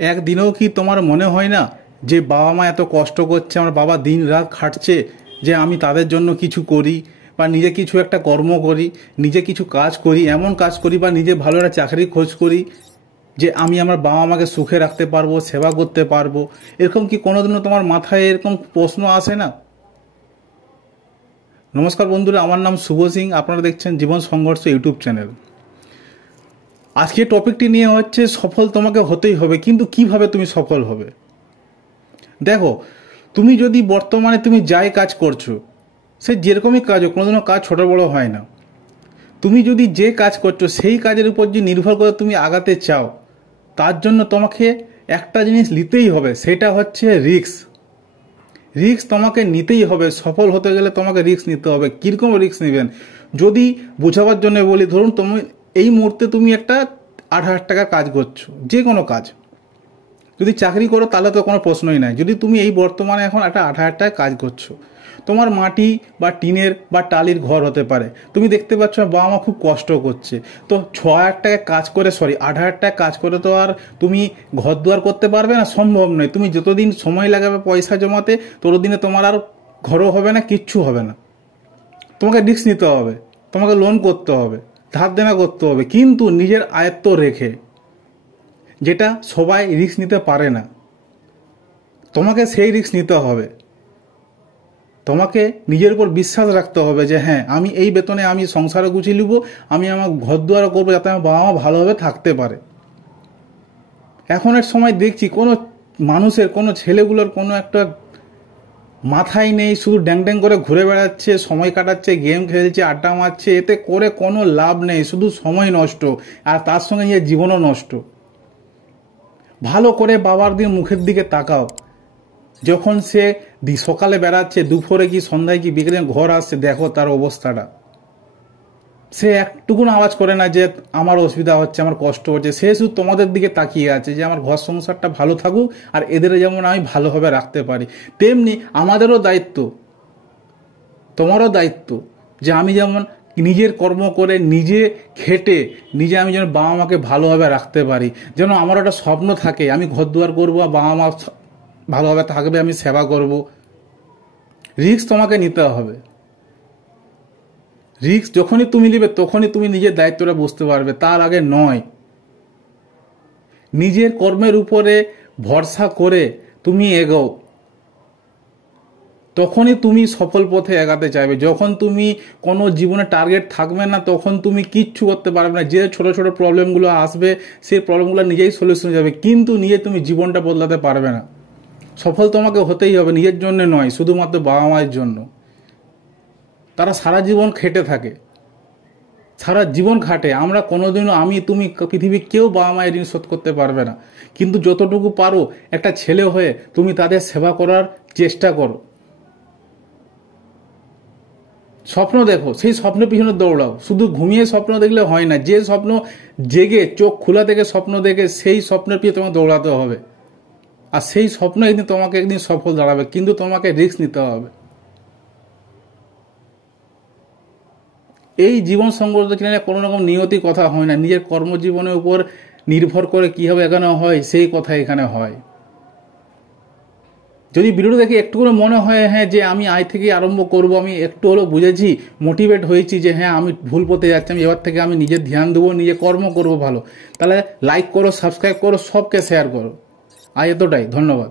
একদিনেও কি তোমার মনে হয় না যে বাবা মা এত কষ্ট করছে, আমার বাবা দিন রাত খাটছে, যে আমি তাদের জন্য কিছু করি বা নিজে কিছু একটা কর্ম করি, নিজে কিছু কাজ করি, এমন কাজ করি বা নিজে ভালো একটা চাকরির খোঁজ করি যে আমি আমার বাবা মাকে সুখে রাখতে পারবো, সেবা করতে পারবো? এরকম কি কোনোদিনও তোমার মাথায় এরকম প্রশ্ন আসে না? নমস্কার বন্ধুরা, আমার নাম শুভ সিং, আপনারা দেখছেন জীবন সংঘর্ষ ইউটিউব চ্যানেল। আজকে টপিকটি নিয়ে হচ্ছে সফল তোমাকে হতেই হবে, কিন্তু কিভাবে তুমি সফল হবে? দেখো, তুমি যদি বর্তমানে তুমি যাই কাজ করছো, সে যেরকমই কাজ হোক, কোনোদিনও কাজ ছোট বড় হয় না। তুমি যদি যে কাজ করছো সেই কাজের উপর যে নির্ভর করে তুমি আগাতে চাও, তার জন্য তোমাকে একটা জিনিস নিতেই হবে, সেটা হচ্ছে রিস্ক। রিস্ক তোমাকে নিতেই হবে। সফল হতে গেলে তোমাকে রিস্ক নিতে হবে। কীরকম রিস্ক নেবেন যদি বোঝাবার জন্য বলি, ধরুন তুমি এই মুহূর্তে তুমি একটা 8,000 টাকার কাজ করছো, যে কোনো কাজ। যদি চাকরি করো তাহলে তো কোনো প্রশ্নই নাই। যদি তুমি এই বর্তমানে এখন একটা 8,000 টাকায় কাজ করছো, তোমার মাটি বা টিনের বা টালির ঘর হতে পারে, তুমি দেখতে পাচ্ছ বাবা মা খুব কষ্ট করছে, তো 6,000 টাকায় কাজ করে, 8,000 টাকায় কাজ করে তো আর তুমি ঘর দুয়ার করতে পারবে না, সম্ভব নয়। তুমি যতদিন সময় লাগাবে পয়সা জমাতে, ততদিনে তোমার আর ঘরও হবে না, কিচ্ছু হবে না। তোমাকে রিস্ক নিতে হবে, তোমাকে লোন করতে হবে, ধার দেনা করতে হবে, কিন্তু নিজের আয়ত্ত রেখে, যেটা সবাই রিস্ক নিতে পারে না। তোমাকে সেই রিস্ক নিতে হবে। তোমাকে নিজের উপর বিশ্বাস রাখতে হবে যে হ্যাঁ, আমি এই বেতনে আমি সংসারও গুছিয়ে নিব, আমি আমার ঘর দুয়ারও করবো, যাতে আমার বাবা মা ভালোভাবে থাকতে পারে। এখনের সময় দেখছি কোনো মানুষের, কোনো ছেলেগুলোর কোনো একটা মাথায় নেই, শুধু ড্যাং ড্যাং করে ঘুরে বেড়াচ্ছে, সময় কাটাচ্ছে, গেম খেলছে, আড্ডা মারছে, এতে করে কোনো লাভ নেই, শুধু সময় নষ্ট, আর তার সঙ্গে নিজের জীবনও নষ্ট। ভালো করে বাবার দিন মুখের দিকে তাকাও। যখন সে সকালে বেড়াচ্ছে, দুপুরে কি সন্ধ্যায় কি বিকেলে ঘর আসছে, দেখো তার অবস্থাটা। সে একটুকুন আওয়াজ করে না যে আমার অসুবিধা হচ্ছে, আমার কষ্ট হচ্ছে। সে শুধু তোমাদের দিকে তাকিয়ে আছে যে আমার ঘর সংসারটা ভালো থাকুক, আর এদের যেমন আমি ভালোভাবে রাখতে পারি। তেমনি আমাদেরও দায়িত্ব, তোমারও দায়িত্ব, যে আমি যেমন নিজের কর্ম করে, নিজে খেটে, নিজে আমি যেন বাবা মাকে ভালোভাবে রাখতে পারি। যেন আমার একটা স্বপ্ন থাকে, আমি ঘর দুয়ার করবো, বাবা মা ভালোভাবে থাকবে, আমি সেবা করব। রিস্ক তোমাকে নিতে হবে। রিস্ক যখনই তুমি নেবে, তখনই তুমি নিজের দায়িত্বটা বুঝতে পারবে, তার আগে নয়। নিজের কর্মের উপরে ভরসা করে তুমি এগোও, তখনই তুমি সফল পথে এগাতে চাইবে। যখন তুমি কোনো জীবনে টার্গেট থাকবে না, তখন তুমি কিচ্ছু করতে পারবে না। যে ছোট ছোট প্রবলেমগুলো আসবে, সেই প্রবলেমগুলো নিজেই সলিউশন যাবে, কিন্তু নিজে তুমি জীবনটা বদলাতে পারবে না। সফল তোমাকে হতেই হবে, নিজের জন্য নয়, শুধুমাত্র বাবা মায়ের জন্য। তারা সারা জীবন খেটে থাকে, সারা জীবন খাটে। আমরা কোনোদিনও, আমি তুমি, পৃথিবীর কেউ বাবা মায়ের ঋণ শোধ করতে পারবে না, কিন্তু যতটুকু পারো একটা ছেলে হয়ে তুমি তাদের সেবা করার চেষ্টা করো। স্বপ্ন দেখো, সেই স্বপ্নের পিছনে দৌড়াও। শুধু ঘুমিয়ে স্বপ্ন দেখলে হয় না, যে স্বপ্ন জেগে চোখ খোলা থেকে স্বপ্ন দেখে, সেই স্বপ্নের পিছনে তোমাকে দৌড়াতে হবে। আর সেই স্বপ্ন একদিন তোমাকে একদিন সফল দাঁড়াবে, কিন্তু তোমাকে রিস্ক নিতে হবে। এই জীবন সংঘর্ষ চ্যানেলে কোনো রকম নিয়তি কথা হয় না, নিজের কর্মজীবনের উপর নির্ভর করে কীভাবে এখানে হয় সেই কথা এখানে হয়। যদি ভিডিওটা দেখে একটু করে মনে হয় হ্যাঁ, যে আমি আজ থেকে আরম্ভ করব, আমি একটু হলেও বুঝেছি, মোটিভেট হয়েছি যে হ্যাঁ আমি ভুল পথে যাচ্ছি, আমি এবার থেকে আমি নিজের ধ্যান দেবো, নিজে কর্ম করব ভালো, তাহলে লাইক করো, সাবস্ক্রাইব করো, সবকে শেয়ার করো। আজ এতটাই, ধন্যবাদ।